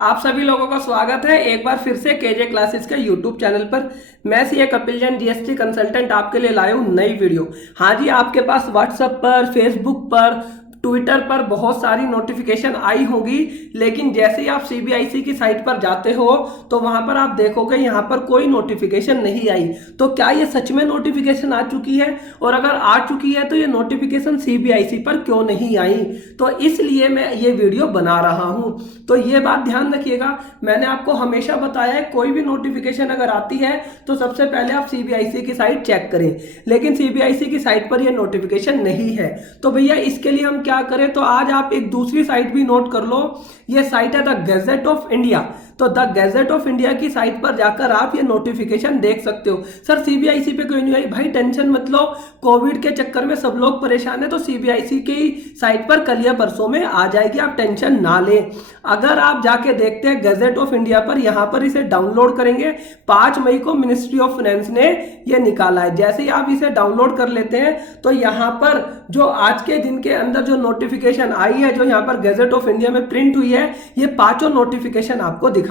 आप सभी लोगों का स्वागत है एक बार फिर से केजे क्लासेस के यूट्यूब चैनल पर। मैं सी कपिल जैन जीएसटी कंसल्टेंट आपके लिए लाया हूँ नई वीडियो। हाँ जी, आपके पास व्हाट्सएप पर, फेसबुक पर, ट्विटर पर बहुत सारी नोटिफिकेशन आई होगी, लेकिन जैसे ही आप सीबीआईसी की साइट पर जाते हो तो वहां पर आप देखोगे यहाँ पर कोई नोटिफिकेशन नहीं आई। तो क्या ये सच में नोटिफिकेशन आ चुकी है? और अगर आ चुकी है तो ये नोटिफिकेशन सीबीआईसी पर क्यों नहीं आई? तो इसलिए मैं ये वीडियो बना रहा हूँ। तो ये बात ध्यान रखिएगा, मैंने आपको हमेशा बताया है कोई भी नोटिफिकेशन अगर आती है तो सबसे पहले आप सीबीआईसी की साइट चेक करें, लेकिन सीबीआईसी की साइट पर ये नोटिफिकेशन नहीं है। तो भैया इसके लिए हम क्या करें? तो आज आप एक दूसरी साइट भी नोट कर लो, ये साइट है द गैजेट ऑफ इंडिया। तो द गैजेट ऑफ इंडिया की साइट पर जाकर आप ये नोटिफिकेशन देख सकते हो। सर सीबीआईसी पे क्यों नहीं आई? भाई टेंशन मत लो, कोविड के चक्कर में सब लोग परेशान है, तो सीबीआईसी की साइट पर कल या परसों में आ जाएगी, आप टेंशन ना लें। अगर आप जाके देखते हैं गैजेट ऑफ इंडिया पर, यहां पर इसे डाउनलोड करेंगे, 5 मई को मिनिस्ट्री ऑफ फाइनेंस ने ये निकाला है। जैसे ही आप इसे डाउनलोड कर लेते हैं तो यहां पर जो आज के दिन के अंदर जो नोटिफिकेशन आई है, जो यहां पर गैजेट ऑफ इंडिया में प्रिंट हुई है, ये पांचों नोटिफिकेशन आपको दिखाई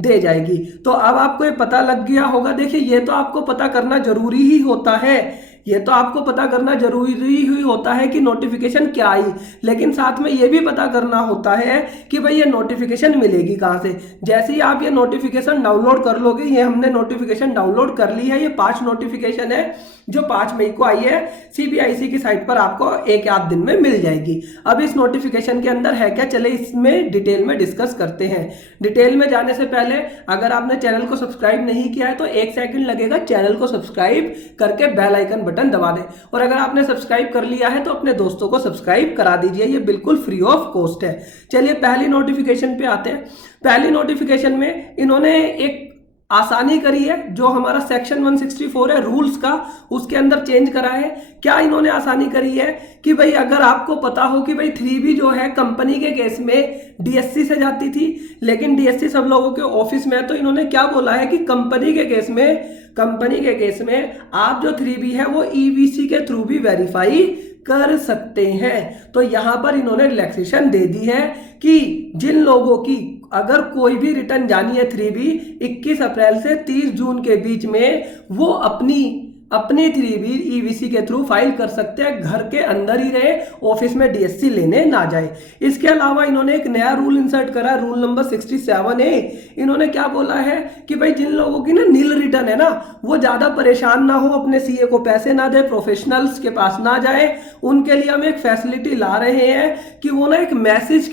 दे जाएगी। तो अब आपको ये पता लग गया होगा। देखिए ये तो आपको पता करना जरूरी ही होता है, ये तो आपको पता करना जरूरी ही होता है कि नोटिफिकेशन क्या आई, लेकिन साथ में ये भी पता करना होता है कि भाई ये नोटिफिकेशन मिलेगी कहाँ से। जैसे ही आप ये नोटिफिकेशन डाउनलोड कर लोगे, ये हमने नोटिफिकेशन डाउनलोड कर ली है, ये 5 नोटिफिकेशन है जो 5 मई को आई है, सीबीआईसी की साइट पर आपको एक आध दिन में मिल जाएगी। अब इस नोटिफिकेशन के अंदर है क्या, चले इसमें डिटेल में डिस्कस करते हैं। डिटेल में जाने से पहले अगर आपने चैनल को सब्सक्राइब नहीं किया है तो 1 सेकंड लगेगा, चैनल को सब्सक्राइब करके बेल आइकन बटन दबा दें। और अगर आपने सब्सक्राइब कर लिया है तो अपने दोस्तों को सब्सक्राइब करा दीजिए, ये बिल्कुल फ्री ऑफ कॉस्ट है। चलिए पहली नोटिफिकेशन पे आते हैं। पहली नोटिफिकेशन में इन्होंने एक आसानी करी है, जो हमारा सेक्शन 164 है रूल्स का, उसके अंदर चेंज करा है। क्या इन्होंने आसानी करी है कि भाई अगर आपको पता हो कि भाई 3B जो है कंपनी के केस में डीएससी से जाती थी, लेकिन डीएससी सब लोगों के ऑफिस में है, तो इन्होंने क्या बोला है कि कंपनी के केस में आप जो 3B है वो ईवीसी के थ्रू भी वेरीफाई कर सकते हैं। तो यहां पर इन्होंने रिलैक्सेशन दे दी है कि जिन लोगों की अगर कोई भी रिटर्न जानी है 3B 21 अप्रैल से 30 जून के बीच में, वो अपनी 3B ईवीसी के थ्रू फाइल कर सकते हैं, घर के अंदर ही रहे, ऑफिस में डीएससी लेने ना जाए। इसके अलावा इन्होंने एक नया रूल इंसर्ट करा, रूल नंबर 67A। इन्होंने क्या बोला है कि भाई जिन लोगों की ना नील रिटर्न है ना, वो ज्यादा परेशान ना हो, अपने सीए को पैसे ना दे, प्रोफेशनल्स के पास ना जाए, उनके लिए हम एक फैसिलिटी ला रहे हैं कि वो ना एक मैसेज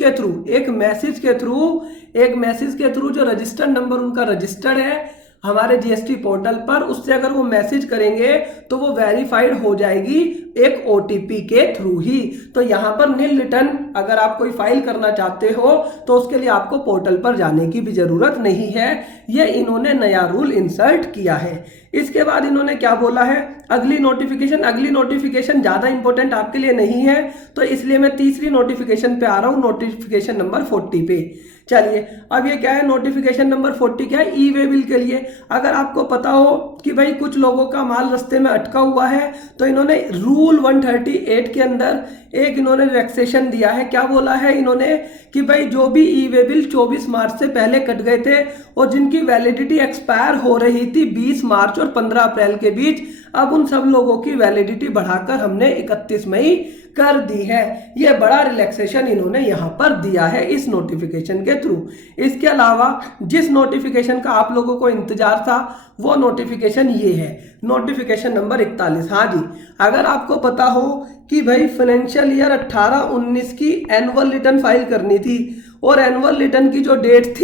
के थ्रू जो रजिस्टर्ड नंबर उनका रजिस्टर्ड है हमारे जीएसटी पोर्टल पर, उससे अगर वो मैसेज करेंगे तो वो वेरीफाइड हो जाएगी एक ओटीपी के थ्रू ही। तो यहां पर नील रिटर्न अगर आप कोई फाइल करना चाहते हो तो उसके लिए आपको पोर्टल पर जाने की भी जरूरत नहीं है। ये इन्होंने नया रूल इंसर्ट किया है। इसके बाद इन्होंने क्या बोला है, अगली नोटिफिकेशन ज्यादा इंपॉर्टेंट आपके लिए नहीं है, तो इसलिए मैं तीसरी नोटिफिकेशन पे आ रहा हूं, नोटिफिकेशन नंबर 40 पे। चलिए अब ये क्या है, नोटिफिकेशन नंबर 40 क्या है, ई वे बिल के लिए। अगर आपको पता हो कि भाई कुछ लोगों का माल रास्ते में अटका हुआ है, तो इन्होंने रूल 138 के अंदर एक इन्होंने रिलैक्सेशन दिया है। क्या बोला है इन्होंने कि भाई जो भी ई वे बिल 24 मार्च से पहले कट गए थे और जिनकी वैलिडिटी एक्सपायर हो रही थी 20 मार्च और 15 अप्रैल के बीच, अब उन सब लोगों की वैलिडिटी बढ़ाकर हमने 31 मई कर दी है। यह बड़ा रिलैक्सेशन इन्होंने यहां पर दिया है इस नोटिफिकेशन के थ्रू। इसके अलावा जिस नोटिफिकेशन का आप लोगों को इंतजार था वो नोटिफिकेशन ये है, नोटिफिकेशन नंबर 41। हाँ जी, अगर आपको पता हो कि भाई फाइनेंशियल ईयर 18-19 की एनुअल रिटर्न फाइल करनी थी और एनुअल रिटर्न की जो डेट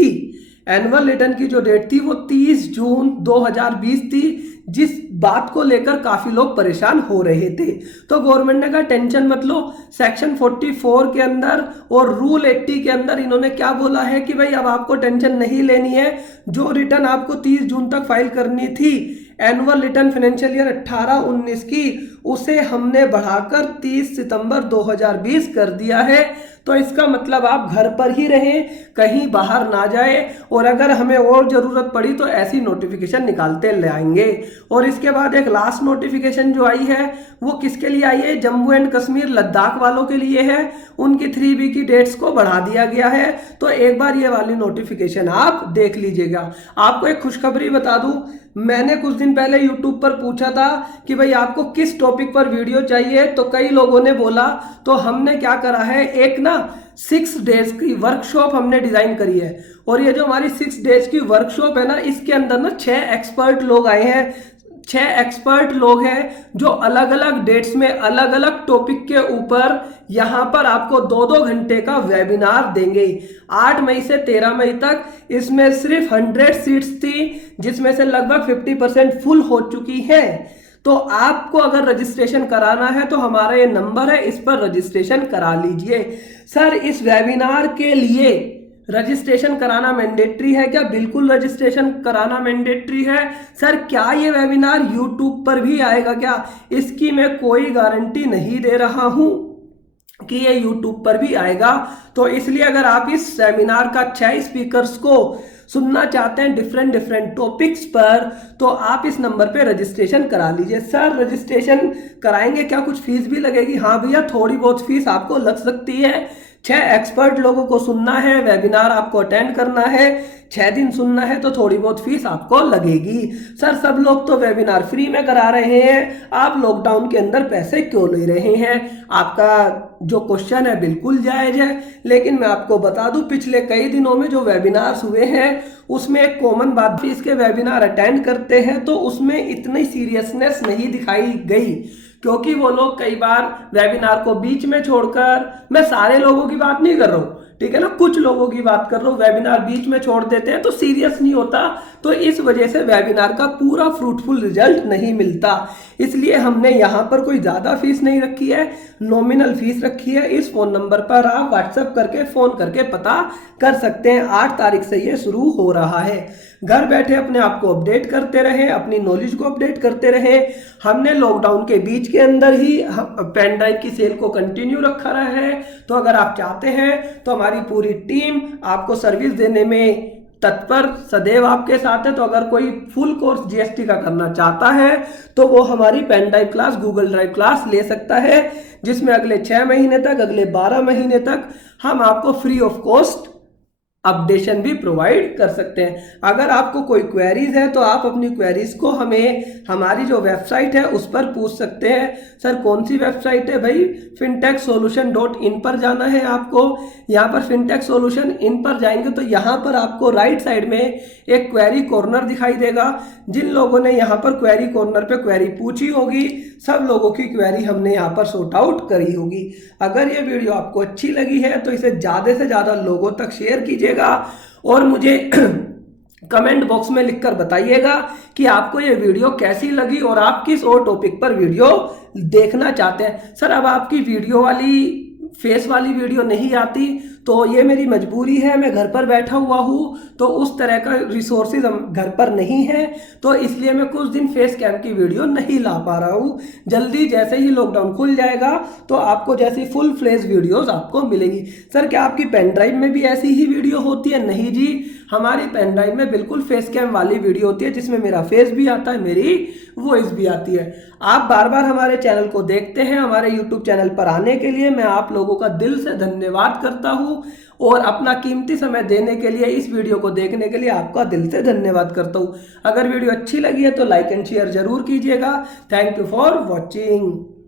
थी वो 30 जून 2020 थी, जिस बात को लेकर काफी लोग परेशान हो रहे थे, तो गवर्नमेंट ने कहा टेंशन मत लो। सेक्शन 44 के अंदर और रूल 80 के अंदर इन्होंने क्या बोला है कि भाई अब आपको टेंशन नहीं लेनी है, जो रिटर्न आपको 30 जून तक फाइल करनी थी एनुअल रिटर्न फाइनेंशियल ईयर 18-19 की, उसे हमने बढ़ाकर 30 सितंबर 2020 कर दिया है। तो इसका मतलब आप घर पर ही रहें, कहीं बाहर ना जाए, और अगर हमें और ज़रूरत पड़ी तो ऐसी नोटिफिकेशन निकालते ले आएंगे। और इसके बाद एक लास्ट नोटिफिकेशन जो आई है वो किसके लिए आई है? जम्मू एंड कश्मीर लद्दाख वालों के लिए है। उनकी 3B की डेट्स को बढ़ा दिया गया है। तो एक बार ये वाली नोटिफिकेशन आप देख लीजिएगा। आपको एक खुशखबरी बता दूं, मैंने कुछ दिन पहले YouTube पर पूछा था कि भाई आपको किस टॉपिक पर वीडियो चाहिए, तो कई लोगों ने बोला। तो हमने क्या करा है, एक ना 6 डेज की वर्कशॉप हमने डिजाइन करी है। और ये जो हमारी 6 डेज की वर्कशॉप है ना, इसके अंदर ना 6 एक्सपर्ट लोग आए हैं। 6 एक्सपर्ट लोग हैं जो अलग अलग डेट्स में अलग अलग टॉपिक के ऊपर यहाँ पर आपको 2-2 घंटे का वेबिनार देंगे। 8 मई से 13 मई तक इसमें सिर्फ 100 सीट्स थी, जिसमें से लगभग 50% फुल हो चुकी है। तो आपको अगर रजिस्ट्रेशन कराना है तो हमारा ये नंबर है, इस पर रजिस्ट्रेशन करा लीजिए। सर, इस वेबिनार के लिए रजिस्ट्रेशन कराना मैंडेटरी है क्या? बिल्कुल रजिस्ट्रेशन कराना मैंडेटरी है। सर, क्या ये वेबिनार यूट्यूब पर भी आएगा क्या? इसकी मैं कोई गारंटी नहीं दे रहा हूं कि ये यूट्यूब पर भी आएगा। तो इसलिए अगर आप इस सेमिनार का 6 स्पीकर्स को सुनना चाहते हैं डिफरेंट टॉपिक्स पर, तो आप इस नंबर पे रजिस्ट्रेशन करा लीजिए। सर, रजिस्ट्रेशन कराएंगे क्या, कुछ फीस भी लगेगी? हाँ भैया, थोड़ी बहुत फीस आपको लग सकती है। 6 एक्सपर्ट लोगों को सुनना है, वेबिनार आपको अटेंड करना है, 6 दिन सुनना है, तो थोड़ी बहुत फीस आपको लगेगी। सर, सब लोग तो वेबिनार फ्री में करा रहे हैं, आप लॉकडाउन के अंदर पैसे क्यों ले रहे हैं? आपका जो क्वेश्चन है बिल्कुल जायज है, लेकिन मैं आपको बता दूं, पिछले कई दिनों में जो वेबिनार्स हुए हैं उसमें एक कॉमन बात भी, इसके वेबिनार अटेंड करते हैं तो उसमें इतनी सीरियसनेस नहीं दिखाई गई, क्योंकि वो लोग कई बार वेबिनार को बीच में छोड़कर, मैं सारे लोगों की बात नहीं कर रहा हूँ, ठीक है ना, कुछ लोगों की बात कर रहा हूँ, वेबिनार बीच में छोड़ देते हैं तो सीरियस नहीं होता। तो इस वजह से वेबिनार का पूरा फ्रूटफुल रिजल्ट नहीं मिलता। इसलिए हमने यहाँ पर कोई ज़्यादा फीस नहीं रखी है, नॉमिनल फीस रखी है। इस फोन नंबर पर आप व्हाट्सएप करके, फ़ोन करके पता कर सकते हैं। 8 तारीख से ये शुरू हो रहा है। घर बैठे अपने आप को अपडेट करते रहे, अपनी नॉलेज को अपडेट करते रहे। हमने लॉकडाउन के बीच के अंदर ही पेन ड्राइव की सेल को कंटिन्यू रखा रहा है। तो अगर आप चाहते हैं तो हमारी पूरी टीम आपको सर्विस देने में तत्पर सदैव आपके साथ है। तो अगर कोई फुल कोर्स जीएसटी का करना चाहता है तो वो हमारी pen drive class, Google drive class ले सकता है, जिसमें अगले 6 महीने तक, अगले 12 महीने तक हम आपको फ्री ऑफ कॉस्ट अपडेशन भी प्रोवाइड कर सकते हैं। अगर आपको कोई क्वेरीज है तो आप अपनी क्वेरीज को हमें हमारी जो वेबसाइट है उस पर पूछ सकते हैं। सर, कौन सी वेबसाइट है भाई? fintechsolution.in पर जाना है आपको। यहाँ पर फिनटेक सोल्यूशन इन पर जाएंगे तो यहाँ पर आपको राइट साइड में एक क्वेरी कॉर्नर दिखाई देगा। जिन लोगों ने यहाँ पर क्वेरी कॉर्नर पे क्वेरी पूछी होगी, सब लोगों की क्वेरी हमने यहाँ पर सॉर्ट आउट करी होगी। अगर ये वीडियो आपको अच्छी लगी है तो इसे ज़्यादा से ज़्यादा लोगों तक शेयर कीजिएगा और मुझे कमेंट बॉक्स में लिखकर बताइएगा कि आपको ये वीडियो कैसी लगी और आप किस और टॉपिक पर वीडियो देखना चाहते हैं। सर, अब आपकी वीडियो वाली, फेस वाली वीडियो नहीं आती तो ये मेरी मजबूरी है, मैं घर पर बैठा हुआ हूँ, तो उस तरह का रिसोर्सेज हम घर पर नहीं है, तो इसलिए मैं कुछ दिन फेस कैम की वीडियो नहीं ला पा रहा हूँ। जल्दी जैसे ही लॉकडाउन खुल जाएगा तो आपको जैसी फुल फ्लेज वीडियोस आपको मिलेंगी। सर, क्या आपकी पेन ड्राइव में भी ऐसी ही वीडियो होती है? नहीं जी, हमारी पेन ड्राइव में बिल्कुल फेस कैम वाली वीडियो होती है, जिसमें मेरा फेस भी आता है, मेरी वॉइस भी आती है। आप बार बार हमारे चैनल को देखते हैं। हमारे यूट्यूब चैनल पर आने के लिए मैं आप लोगों का दिल से धन्यवाद करता हूं और अपना कीमती समय देने के लिए, इस वीडियो को देखने के लिए आपका दिल से धन्यवाद करता हूं। अगर वीडियो अच्छी लगी है तो लाइक एंड शेयर जरूर कीजिएगा। Thank you for watching.